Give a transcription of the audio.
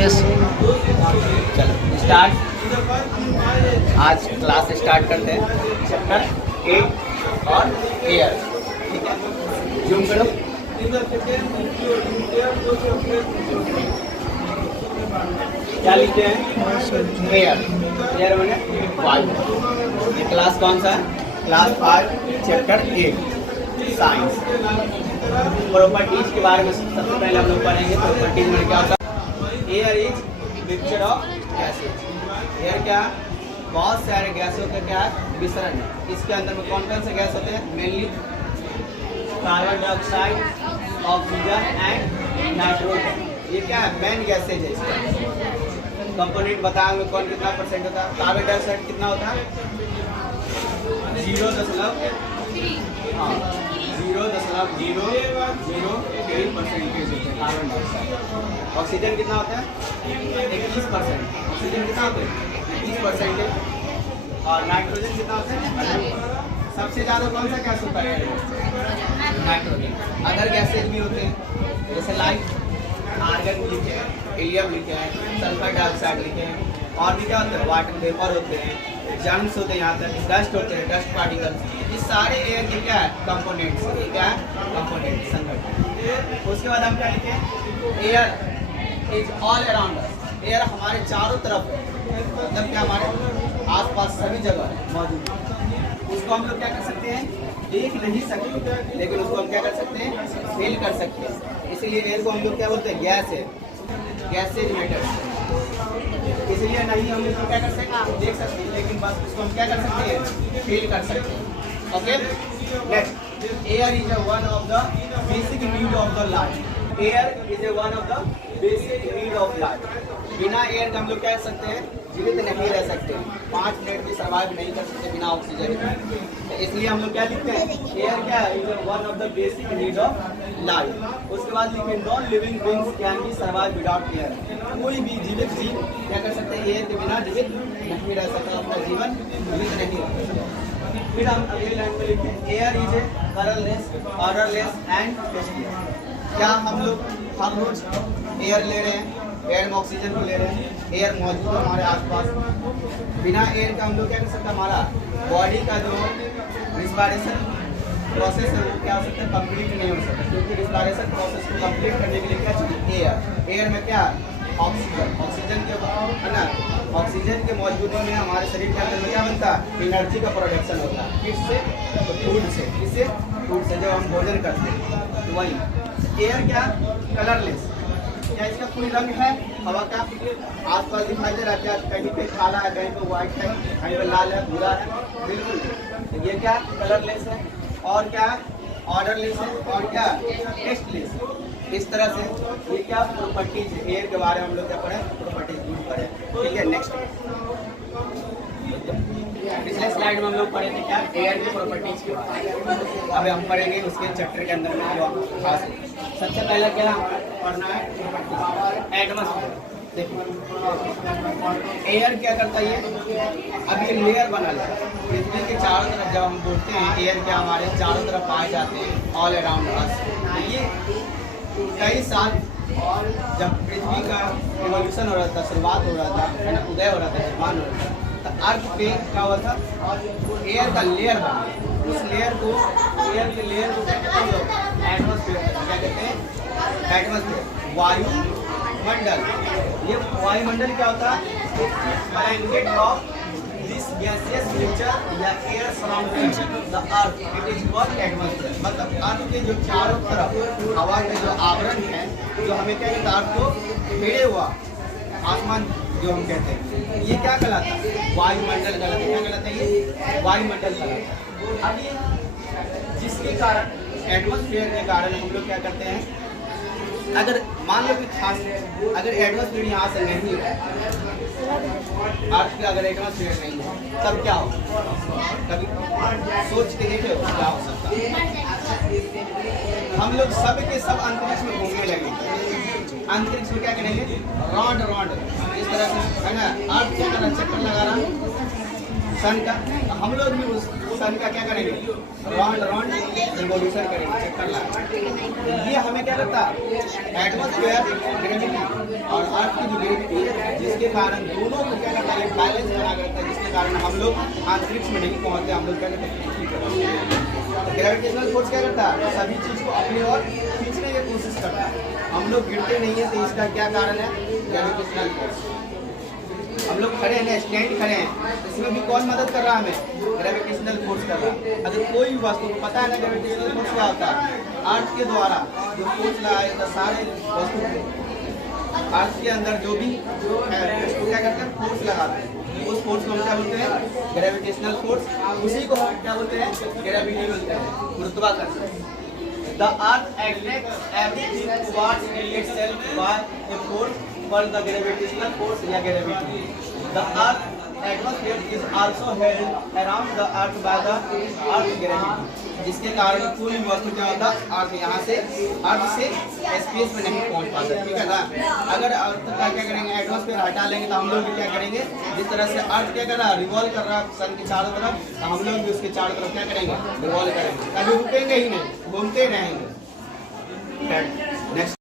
Yes. चलो start. आज class start करते हैं चैप्टर 8 और एयर। ठीक है, जूम करो। क्या लिखते हैं? एयर। एयर मैंने वायु। ये क्लास कौन सा है? Class 5 chapter 8 science. प्रॉपर्टीज के बारे में सबसे पहले हम लोग पढ़ेंगे। प्रॉपर्टीज में क्या होता है? Air is mixture of gases. Air क्या? बहुत सारे गैसों का क्या है? मिश्रण है। इसके अंदर में कौन कौन से गैस होते हैं? Mainly carbon dioxide, oxygen and nitrogen. ये क्या है? मेन गैसेज है। इसका कंपोनेंट बताएंगे कौन कितना परसेंट होता है। कार्बन डाइऑक्साइड कितना होता है? 0.003% होते हैं कार्बन डाइऑक्साइड। ऑक्सीजन कितना होता है? 21%। ऑक्सीजन कितना होता है? 21%। और नाइट्रोजन कितना होता है? सबसे ज़्यादा कौन सा गैस होता है? नाइट्रोजन। अदर गैसेज भी होते हैं जैसे लाइक आर्गन लिखे हैं, हीलियम लिखे हैं, सल्फर डाइऑक्साइड लिखे हैं। और भी क्या होते हैं? वाटर वेपर होते हैं, जर्म्स होते हैं, यहाँ तक डस्ट होते हैं, डस्ट पार्टिकल्स। ये सारे एयर के क्या है? कंपोनेंट्स। क्या है? कंपोनेंट संगठन। उसके बाद हम क्या लिखे? Air is all around us. Air हमारे चारों तरफ है, मतलब क्या हमारे आसपास सभी जगह मौजूद है। उसको हम लोग क्या कर सकते हैं? देख नहीं सकते, लेकिन उसको हम क्या कर सकते हैं? फील कर सकते हैं। इसीलिए एयर को हम लोग क्या बोलते हैं? गैस है, गैसेज मैटर। इसलिए नहीं हम इसको क्या कर सकते हैं? देख सकते हैं, लेकिन बस उसको हम क्या कर सकते हैं? फील कर सकते हैं। Okay, next. Air is one of the basic need of the life. Air is one of the basic need of life. बिना एयर के हम लोग क्या कर सकते हैं? जीवित नहीं रह सकते। 5 मिनट भी सर्वाइव नहीं कर सकते बिना ऑक्सीजन के। तो इसलिए हम लोग क्या लिखते हैं? एयर क्या है? Is one of the basic need of life. उसके बाद लिखे non living beings can be survive without air. कोई भी जीवित जीव क्या कर सकते हैं? एयर के बिना जीवित नहीं रह सकता, अपना जीवन जीवित नहीं रह सकता। फिर हम अगले लाइन में लिखते हैं air is a colourless, odourless and tasteless. क्या हम रोज एयर ले रहे हैं? एयर में ऑक्सीजन को ले रहे हैं, एयर मौजूद है हमारे आसपास। बिना एयर का हम लोग क्या कर सकते हैं? हमारा बॉडी का जो रिस्पायरेशन प्रोसेस है वो क्या हो सकता है? कंप्लीट नहीं हो सकता, क्योंकि रिस्पायरेशन प्रोसेस को कंप्लीट करने के लिए क्या चाहिए? एयर। एयर में क्या? ऑक्सीजन। ऑक्सीजन के है ना, ऑक्सीजन के मौजूदगी में हमारे शरीर के अंदर में क्या बनता है? एनर्जी का प्रोडक्शन होता है। किससे? तो फूड से। किससे? फूड से। जब हम भोजन करते हैं तो वही। एयर क्या? कलरलेस। क्या इसका कोई रंग है? हवा का आसपास दिखाई दे रहा है क्या? कहीं पे काला है, कहीं पे व्हाइट है, कहीं पे लाल है, भूरा है? बिल्कुल नहीं। तो ये क्या? कलरलेस है। और क्या? ऑर्डरलेस है। और क्या? टेस्टलेस। इस तरह से ये क्या प्रॉपर्टीज एयर के बारे में हम लोग क्या पढ़े? प्रॉपर्टीज यूज पढ़े। ठीक है, नेक्स्ट। पिछले स्लाइड में हम लोग पढ़े थे क्या? एयर की प्रॉपर्टीज के बारे में। अब हम पढ़ेंगे उसके चैप्टर के अंदर में जो खास है। सबसे पहला क्या पढ़ना है? एटमॉस्फेयर। देखिए एयर क्या करता है? अब ये लेयर बना है पृथ्वी के चारों तरफ। जब हम बोलते हैं एयर क्या हमारे चारों तरफ पाए जाते हैं, ऑल अराउंड अस। ये कई साल जब पृथ्वी का रिवॉल्यूशन हो रहा था, शुरुआत हो रहा था, है ना, उदय हो रहा था, निर्माण हो रहा था, तो अर्थ पे क्या हुआ था? एयर का लेयर बना। उस लेयर को, एयर के लेयर को क्या कहते हैं लोग? एटमॉस्फेयर। क्या कहते हैं? एटमॉस्फेयर, वायुमंडल। ये वायुमंडल क्या होता है? Blanket of this gaseous nature या air surrounding the earth, it is called atmosphere. मतलब अर्थ के जो चारों तरफ हवा का जो आवरण है, जो हमें क्या कहता है? अर्थ को घेरे हुआ आसमान जो हम कहते हैं, ये क्या कहलाता है? वायुमंडल कहलाता है। क्या कहलाता है? ये वायुमंडल कहलाता है। अब ये जिसके कारण, एटमॉस्फेयर के कारण हम लोग क्या करते हैं? अगर मान लो कि खास अगर एटमॉस्फेयर यहाँ से नहीं है, अर्थ का अगर एटमॉस्फेयर नहीं है, तब क्या हो? कभी सोच के देखे क्या हो सकता है? हम लोग सब के सब अंतरिक्ष में घूमने लगेंगे। अंतरिक्ष में क्या करेंगे? राउंड राउंड इस तरह से, है ना, अर्थ की तरह चक्कर लगा रहा सन का। हम लोग भी उस सन का क्या करेंगे? राउंड राउंड रिवॉल्यूशन करेंगे, चक्कर लगाएंगे। ये हमें क्या करता है? एटमॉस्फेयर, ग्रेविटी और अर्थ की जो जिसके कारण दोनों को क्या करता है, बैलेंस बना करता है, जिसके कारण हम लोग अंतरिक्ष में नहीं पहुंचते, हम लोग क्या करते हैं, ग्रेविटेशनल फोर्स क्या करता है, सभी चीज को अपनी ओर खींचने की कोशिश करता है। हम लोग गिरते नहीं है, तो इसका क्या कारण है, ग्रेविटेशनल फोर्स। हम लोग खड़े हैं, स्टैंड खड़े हैं, इसमें भी कौन मदद कर रहा है हमें, ग्रेविटेशनल फोर्स कर रहा है। अगर कोई भी वस्तु को पता है ना ग्रेविटेशनल फोर्स क्या होता है, अर्थ के द्वारा जो फोर्स लगाएगा सारे वस्तु अर्थ के अंदर जो भी है उसको क्या करते हैं, फोर्स लगाते हैं। उस फोर्स को हम क्या बोलते हैं, ग्रेविटेशनल फोर्स। उसी को हम क्या बोलते हैं, ग्रेविटी बोलते हैं, गुरुत्वाकर्षण। The earth attracts everything towards itself by a force called the gravitational force या gravity. The earth atmosphere is also held around the earth by the earth gravity. जिसके कारण कोई वस्तु क्या होता है, अर्थ यहाँ से अर्थ से स्पेस में नहीं पहुँच पाता, ठीक है ना। अगर अर्थ का क्या करेंगे, एटमॉस्फेयर हटा लेंगे, तो हम लोग भी क्या करेंगे, जिस तरह से अर्थ क्या कर रहा है, रिवॉल्व कर रहा है सन के चारों तरफ, तो हम लोग भी उसके चारों तरफ क्या करेंगे, रिवॉल्व करेंगे, कभी रुकेंगे ही नहीं, घूमते रहेंगे। नेक्स्ट